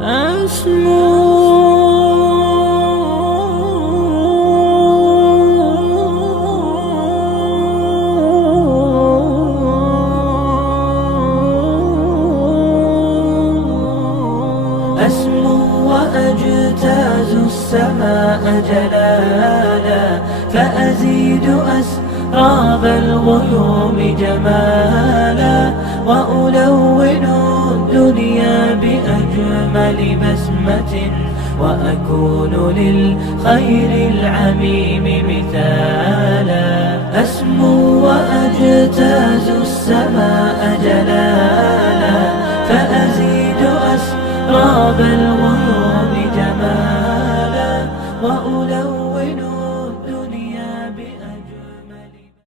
أسمو وأجتاز السماء جلالا، فأزيد أسراب الغيوم جمالا، وألون الدنيا بأجمل بسمة، وأكون للخير العميم مثالا. أسمو وأجتاز السماء جلالا،